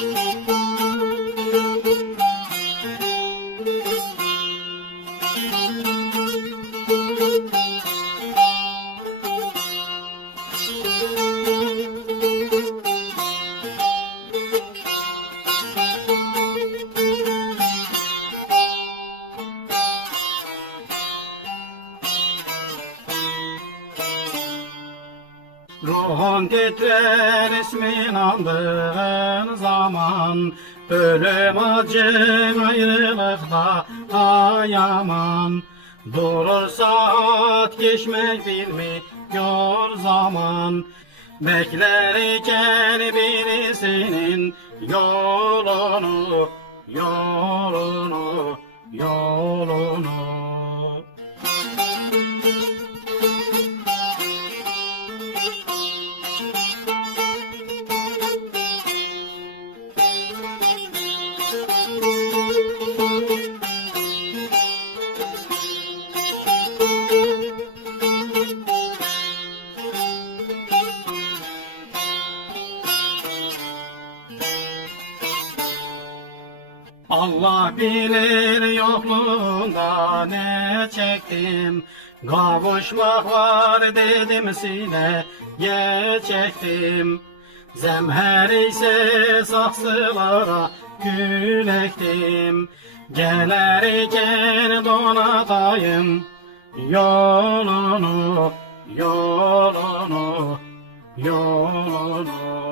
Müzik Ruhun titrer ismin andığın zaman Ölüm acım ayrılıkta ayaman Durur saat geçmek bilmiyor zaman Beklerken birisinin yolunu Yolunu Yolunu Allah bilir yokluğunda ne çektim. Kavuşmak var dedim sine ye çektim. Zemher ise saksılara gül ektim. Gelerken donatayım yolunu yolunu yolunu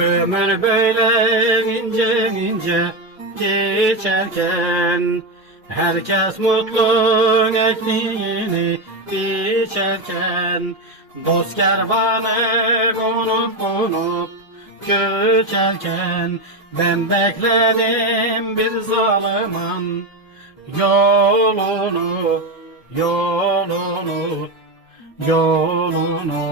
Ömür böyle ince ince geçerken Herkes mutlu ektiğini biçerken Dost kervanı konup konup göçerken Ben bekledim bir zalimin yolunu Yolunu Yolunu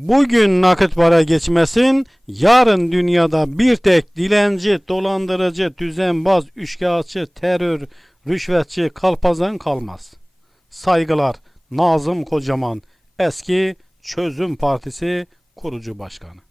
Bugün nakit para geçmesin, yarın dünyada bir tek dilenci, dolandırıcı, düzenbaz, üçkağıtçı, terör, rüşvetçi, kalpazan kalmaz. Saygılar Nazım Kocaman, eski Çözüm Partisi kurucu başkanı.